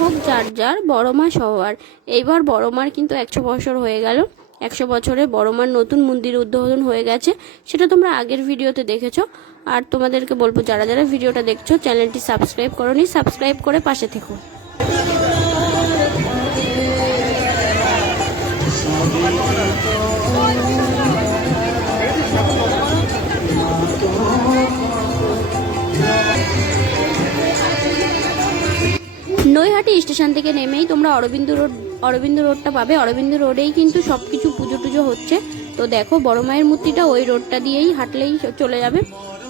হোক যার যার, বড় মা সবার। এইবার বড় মার কিন্তু 100 বছর হয়ে গেল। 100 বছরে বড় মার নতুন মন্দির উদ্বোধন হয়ে গেছে, সেটা তোমরা আগের ভিডিওতে দেখেছো। আর তোমাদেরকে বলবো, যারা যারা ভিডিওটা দেখছো চ্যানেলটি সাবস্ক্রাইব করোনি, সাবস্ক্রাইব করে পাশে থেকো। নৈহাটি স্টেশন থেকে নেমেই তোমরা অরবিন্দ রোডটা পাবে। অরবিন্দ রোডেই কিন্তু সবকিছু পুজো টুজো হচ্ছে। তো দেখো বড় মায়ের মূর্তিটা ওই রোডটা দিয়েই হাঁটলেই চলে যাবে।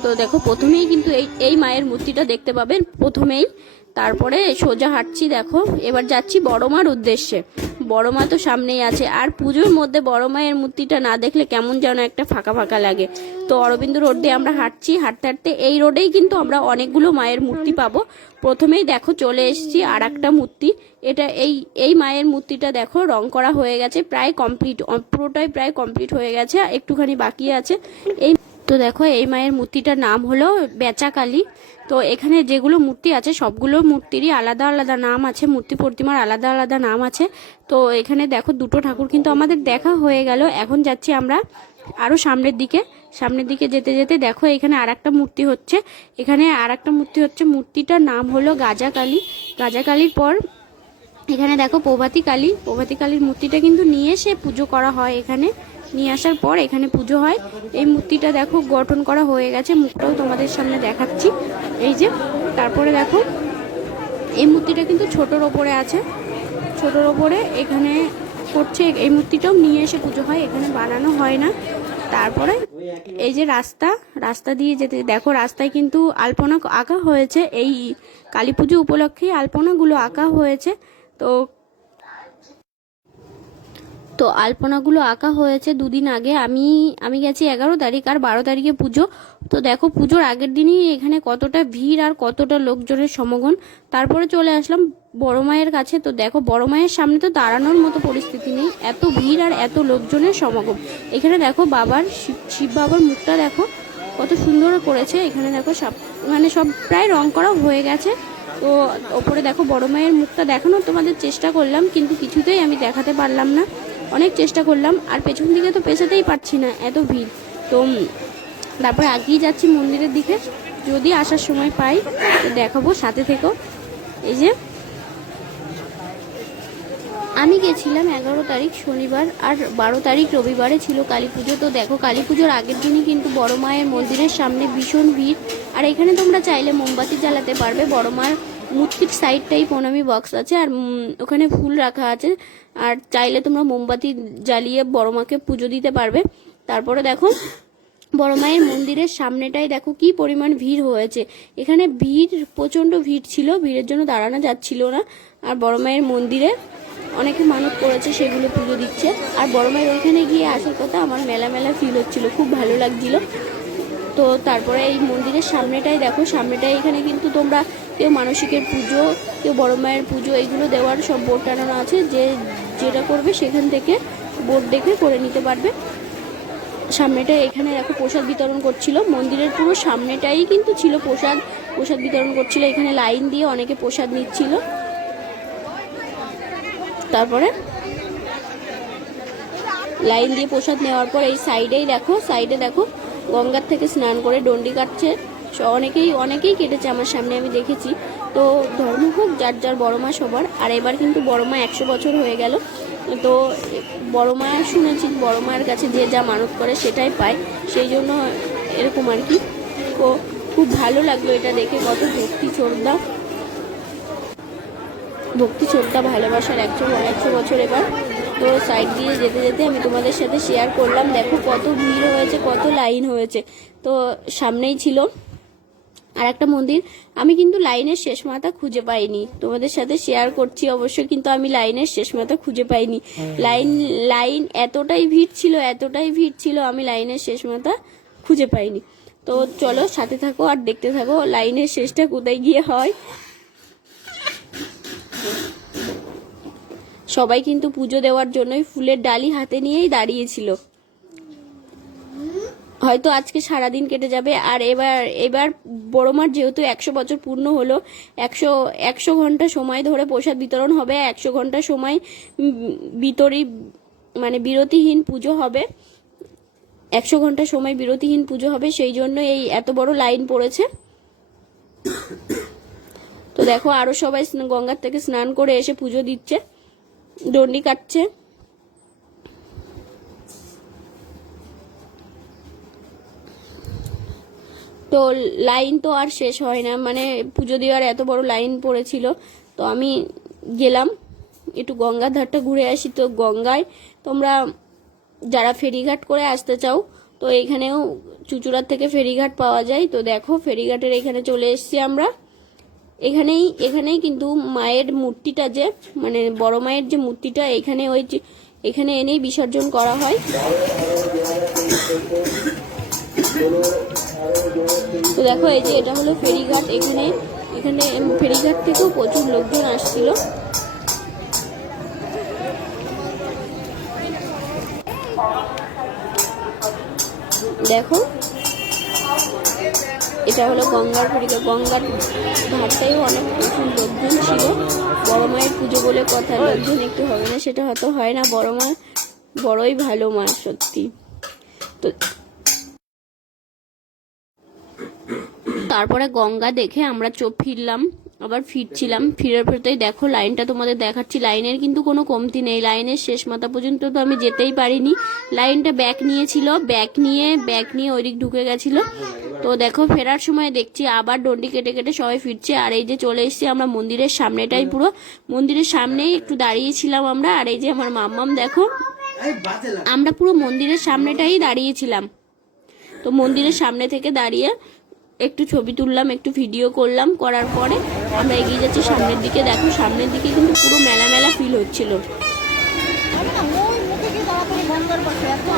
তো দেখো প্রথমেই কিন্তু এই মায়ের মূর্তিটা দেখতে পাবেন প্রথমেই। তারপরে সোজা হাঁটছি, দেখো এবার যাচ্ছি বড় মার উদ্দেশ্যে। বড় মা তো সামনেই আছে, আর পুজোর মধ্যে বড় মায়ের মূর্তিটা না দেখলে কেমন যেন একটা ফাঁকা ফাঁকা লাগে। তো অরবিন্দ রোড দিয়ে আমরা হাঁটছি, হাঁটতে হাঁটতে এই রোডেই কিন্তু আমরা অনেকগুলো মায়ের মূর্তি পাবো। প্রথমেই দেখো চলে এসেছি আর একটা মূর্তি। এটা এই মায়ের মূর্তিটা দেখো রং করা হয়ে গেছে, প্রায় কমপ্লিট, পুরোটাই প্রায় কমপ্লিট হয়ে গেছে, একটুখানি বাকি আছে। তো দেখো এই মায়ের মূর্তিটার নাম হলো বেচাকালী। তো এখানে যেগুলো মূর্তি আছে সবগুলো মূর্তিরই আলাদা আলাদা নাম আছে, মূর্তি প্রতিমার আলাদা আলাদা নাম আছে। তো এখানে দেখো দুটো ঠাকুর কিন্তু আমাদের দেখা হয়ে গেল। এখন যাচ্ছি আমরা আরো সামনের দিকে যেতে যেতে দেখো এখানে আরেকটা মূর্তি হচ্ছে। মূর্তিটার নাম হলো গাজাকালীর পর এখানে দেখো প্রভাতী কালীর মূর্তিটা কিন্তু নিয়ে এসে পুজো করা হয়। এখানে নিয়ে আসার পর এখানে পুজো হয়। এই মূর্তিটা দেখো গঠন করা হয়ে গেছে, মুখটাও তোমাদের সামনে দেখাচ্ছি, এই যে। তারপরে দেখো এই মূর্তিটা কিন্তু ছোটোর ওপরে আছে, ছোটোর ওপরে এখানে করছে। এই মূর্তিটাও নিয়ে এসে পুজো হয়, এখানে বানানো হয় না। তারপরে এই যে রাস্তা দিয়ে যেতে দেখো, রাস্তায় কিন্তু আলপনা আঁকা হয়েছে। এই কালী পুজো উপলক্ষে আলপনাগুলো আঁকা হয়েছে। তো আলপনাগুলো আঁকা হয়েছে দুদিন আগে। আমি গেছি 11 তারিখ, আর 12 তারিখে পুজো। তো দেখো পুজোর আগের দিনই এখানে কতটা ভিড় আর কতটা লোকজনের সমাগম। তারপরে চলে আসলাম বড় মায়ের কাছে। তো দেখো বড় মায়ের সামনে তো দাঁড়ানোর মতো পরিস্থিতি নেই, এত ভিড় আর এত লোকজনের সমাগম। এখানে দেখো শিব বাবার মুখটা দেখো কত সুন্দর করেছে। এখানে দেখো সব প্রায় রং করা হয়ে গেছে। তো ওপরে দেখো বড় মায়ের মুখটা দেখানোর তোমাদের চেষ্টা করলাম, কিন্তু কিছুতেই আমি দেখাতে পারলাম না। অনেক চেষ্টা করলাম, আর পেছন দিকে তো পেছাতেই পারছি না, এত ভিড়। তো তারপরে আগেই যাচ্ছি মন্দিরের দিকে, যদি আসার সময় পাই তো দেখাবো, সাথে থেকো। এই যে আমি গেছিলাম 11 তারিখ শনিবার, আর 12 তারিখ রবিবারে ছিল কালী পুজো। তো দেখো কালী পুজোর আগের দিনই কিন্তু বড় মায়ের মন্দিরের সামনে ভীষণ ভিড়। আর এখানে তোমরা চাইলে মোমবাতি জ্বালাতে পারবে। বড় মার মূর্তির সাইডটাই প্রণামী বক্স আছে, আর ওখানে ফুল রাখা আছে, আর চাইলে তোমরা মোমবাতি জ্বালিয়ে বড় মাকে পুজো দিতে পারবে। তারপরে দেখো বড় মায়ের মন্দিরের সামনেটাই দেখো কি পরিমাণ ভিড় হয়েছে। এখানে প্রচণ্ড ভিড় ছিল, ভিড়ের জন্য দাঁড়ানো যাচ্ছিল না। আর বড় মায়ের মন্দিরে অনেকে মানত করেছে, সেগুলো পুজো দিচ্ছে। আর বড় মায়ের ওইখানে গিয়ে আসার কথা আমার মেলা ফিল হচ্ছিল, খুব ভালো লাগছিল। তো তারপরে এই মন্দিরের সামনেটাই দেখো, এখানে কিন্তু তোমরা কেউ মানসিকের পুজো, কেউ বড় মায়ের পুজো, এইগুলো দেওয়ার সব বোর্ড টানানো আছে। যেটা করবে সেখান থেকে বোর্ড দেখে করে নিতে পারবে। সামনেটা এখানে দেখো প্রসাদ বিতরণ করছিল, মন্দিরের পুরো সামনেটাই কিন্তু ছিল প্রসাদ বিতরণ করছিল। এখানে লাইন দিয়ে অনেকে প্রসাদ নিচ্ছিল। তারপরে লাইন দিয়ে প্রসাদ নেওয়ার পর এই সাইডে দেখো গঙ্গার থেকে স্নান করে ডন্ডি কাটছে। অনেকেই কেটেছে আমার সামনে, আমি দেখেছি। তো ধর্ম হোক যার যার, বড় মা সবার। আর এবার কিন্তু বড় মা 100 বছর হয়ে গেল। তো বড় মায়ের শুনেছি বড় মায়ের কাছে যে যা মানত করে সেটাই পায়, সেই জন্য এরকম আর কি। তো খুব ভালো লাগলো এটা দেখে, কত ভক্তি শ্রদ্ধা ভালোবাসার 100 বছর এবার। তো সাইড দিয়ে যেতে যেতে আমি তোমাদের সাথে শেয়ার করলাম, দেখো কত ভিড় হয়েছে, কত লাইন হয়েছে। তো সামনেই ছিল আর একটা মন্দির। আমি কিন্তু লাইনের শেষ মাথা খুঁজে পাইনি, তোমাদের সাথে শেয়ার করছি অবশ্যই, কিন্তু আমি লাইনের শেষ মাথা খুঁজে পাইনি। লাইন এতটাই ভিড় ছিল, আমি লাইনের শেষ মাথা খুঁজে পাইনি। তো চলো সাথে থাকো আর দেখতে থাকো লাইনের শেষটা কোথায় গিয়ে হয়। সবাই কিন্তু পুজো দেওয়ার জন্যই ফুলের ডালি হাতে নিয়েই দাঁড়িয়েছিল। হয়তো আজকে সারাদিন কেটে যাবে। আর এবার বড় মার যেহেতু 100 বছর পূর্ণ হলো, 100 ঘন্টা সময় ধরে প্রসাদ বিতরণ হবে, 100 ঘন্টা সময় বিরতিহীন পুজো হবে, 100 ঘন্টা সময় বিরতিহীন পুজো হবে, সেই জন্য এই এত বড় লাইন পড়েছে। তো দেখো আরো সবাই গঙ্গার থেকে স্নান করে এসে পুজো দিচ্ছে, ডন্ডি কাটছে। তো লাইন তো আর শেষ হয় না, পুজো দেওয়ার এত বড় লাইন পড়েছিল। তো আমি গেলাম একটু গঙ্গার ধারটা ঘুরে আসি। তো গঙ্গায় তোমরা যারা ফেরিঘাট করে আসতে চাও, তো এখানেও চুচুড়ার থেকে ফেরিঘাট পাওয়া যায়। তো দেখো ফেরিঘাটের এখানে চলে এসেছি আমরা। এখানেই কিন্তু মায়ের মূর্তিটা যে বড় মায়ের যে মূর্তিটা এখানে এনেই বিসর্জন করা হয়। তো দেখো এই যে এটা হলো ফেরিঘাট। এখানে ফেরিঘাট থেকেও প্রচুর লোকজন আসছিল। দেখো এটা হলো গঙ্গার ফেরিঘাট। গঙ্গার ঘাটটাও অনেক প্রচুর লোকজন ছিল। বড় মায়ের পুজো বলে কথা, লোকজন একটু হবে না সেটা হয়তো হয় না। বড় মা বড়ই ভালো মা সত্যি। তো তারপরে গঙ্গা দেখে আমরা ফিরলাম, আবার ফিরছিলাম। ফিরতেই দেখো লাইনটা তোমাদের দেখাচ্ছি। লাইনের কিন্তু কোনো কমতি নেই, লাইনের শেষ মাথা পর্যন্ত তো আমি যেতেই পারিনি। লাইনটা ব্যাক নিয়েছিল, ব্যাক নিয়ে ওই দিক ঢুকে গেছিল। তো দেখো ফেরার সময় দেখছি আবার ডন্ডি কেটে কেটে সবাই ফিরছে। আর এই যে চলে এসেছি আমরা মন্দিরের সামনেটাই, পুরো মন্দিরের সামনেই একটু দাঁড়িয়েছিলাম আমরা। আর এই যে আমার মাম্মাম দেখো, আমরা পুরো মন্দিরের সামনেটাই দাঁড়িয়েছিলাম। তো মন্দিরের সামনে থেকে দাঁড়িয়ে একটু ছবি তুললাম, একটু ভিডিও করলাম। করার পরে আমরা এগিয়ে যাচ্ছি সামনের দিকে। দেখো সামনের দিকে কিন্তু পুরো মেলা মেলা ফিল হচ্ছিল।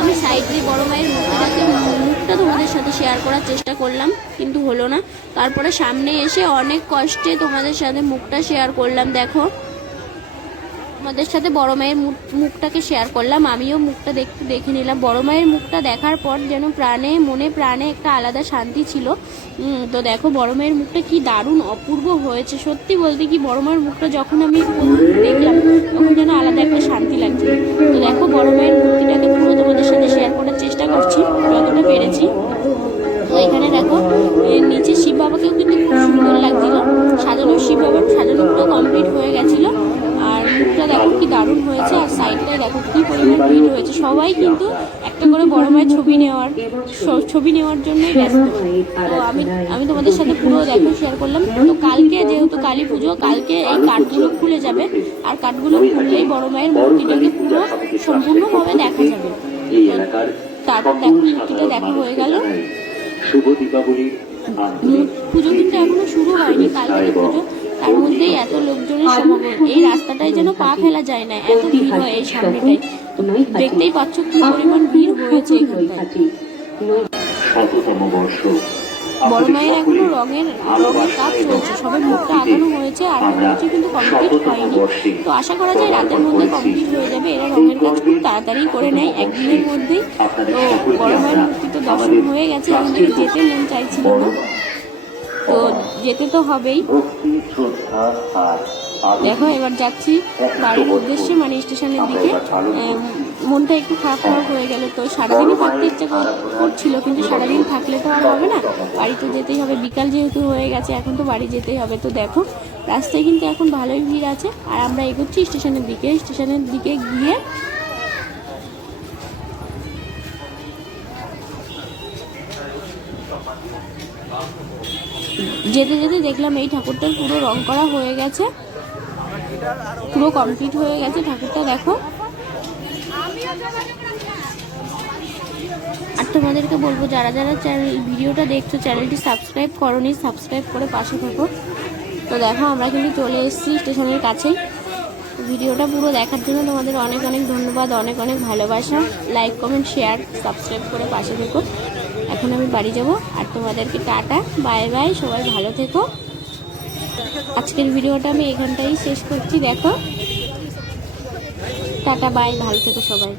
আমি সাইড দিয়ে বড় মায়ের মুখটা তোমাদের সাথে শেয়ার করার চেষ্টা করলাম, কিন্তু হলো না। তারপরে সামনে এসে অনেক কষ্টে তোমাদের সাথে মুখটা শেয়ার করলাম। দেখো আমাদের সাথে বড় মায়ের মুখটাকে শেয়ার করলাম, আমিও মুখটা দেখে নিলাম। বড় মায়ের মুখটা দেখার পর যেন মনে প্রাণে একটা আলাদা শান্তি ছিল। তো দেখো বড় মায়ের মুখটা কি দারুণ অপূর্ব হয়েছে। সত্যি বলতে কি বড় মায়ের মুখটা যখন আমি দেখলাম তখন যেন আলাদা একটা শান্তি লাগছে। তো দেখো বড় মায়ের মূর্তিটাকে পুরো তোমাদের সাথে শেয়ার করার চেষ্টা করছি যতটা পেরেছি। তো এখানে দেখো নিচে শিব বাবাকেও কিন্তু খুব সুন্দর লাগছিল সাজানো। শিব বাবার সাজানো পুরো কমপ্লিট হয়ে গেছিল। আর মুখটা দেখো কি দারুণ হয়েছে। আর সাইডটায় দেখো কি পরিমাণ ভিড় হয়েছে। সবাই কিন্তু একটা করে বড় মায়ের ছবি নেওয়ার জন্যই ব্যস্ত। তো আমি তোমাদের সাথে পুরো দেখো শেয়ার করলাম। তো কালকে যেহেতু কালী পুজো, কালকে এই কাঠগুলো খুলে যাবে। আর কাঠগুলো খুললেই বড় মায়ের মূর্তিটাকে পুরো সম্পূর্ণভাবে দেখা যাবে। তারপর দেখো মূর্তিটা দেখা হয়ে গেল। পুজো কিন্তু এখনো শুরু হয়নি, কালকে পুজো। তার মধ্যেই এত লোকজনের সমাগম, এই রাস্তাটায় যেন পা ফেলা যায় না, এত ভিড় হয় এই সামনেটাই। দেখতেই পাচ্ছ কি পরিমাণ ভিড় হয়েছে এখানটায়। বড় মায়ের এখনো রঙের কাজ চলছে, সবে মুখটা আঁকানো হয়েছে আর হচ্ছে কিন্তু কমপ্লিট হয়নি। তো আশা করা যায় রাতের মধ্যে কমপ্লিট হয়ে যাবে। এরা রঙের কাজ খুব তাড়াতাড়ি করে নেয়, একদিনের মধ্যেই। তো বড় মায়ের মূর্তি তো দর্শন হয়ে গেছে, আমাদের যেতে মন চাইছিল না, তো যেতে তো হবেই। দেখো এবার যাচ্ছি বাড়ির উদ্দেশ্যে, স্টেশনের দিকে। মনটা একটু খারাপ হয়ে গেল। তো সারাদিনই থাকতে ইচ্ছা করছিল, কিন্তু সারাদিন থাকলে তো আর হবে না, বাড়ি তো যেতেই হবে। বিকাল যেহেতু হয়ে গেছে, এখন তো বাড়ি যেতেই হবে। তো দেখো রাস্তায় কিন্তু এখন ভালোই ভিড় আছে। আর আমরা এগোচ্ছি স্টেশনের দিকে। স্টেশনের দিকে গিয়ে যেতে যেতে দেখলাম এই ঠাকুরটার পুরো রং করা হয়ে গেছে, পুরো কমপ্লিট হয়ে গেছে ঠাকুরটা। দেখো আর তোমাদেরকে বলবো যারা যারা ভিডিওটা দেখছো চ্যানেলটি সাবস্ক্রাইব করোনি, সাবস্ক্রাইব করে পাশে থাকো। তো দেখো আমরা কিন্তু চলে এসেছি স্টেশনের কাছেই। ভিডিওটা পুরো দেখার জন্য তোমাদের অনেক অনেক ধন্যবাদ, অনেক অনেক ভালোবাসা। লাইক কমেন্ট শেয়ার সাবস্ক্রাইব করে পাশে থেকো। এখন আমি বাড়ি যাব, আর তোমাদেরকে টাটা বাই বাই, সবাই ভালো থেকো। আজকের ভিডিওটা আমি এখানটাই শেষ করছি। দেখো টাটা বাই, ভালো থেকো সবাই।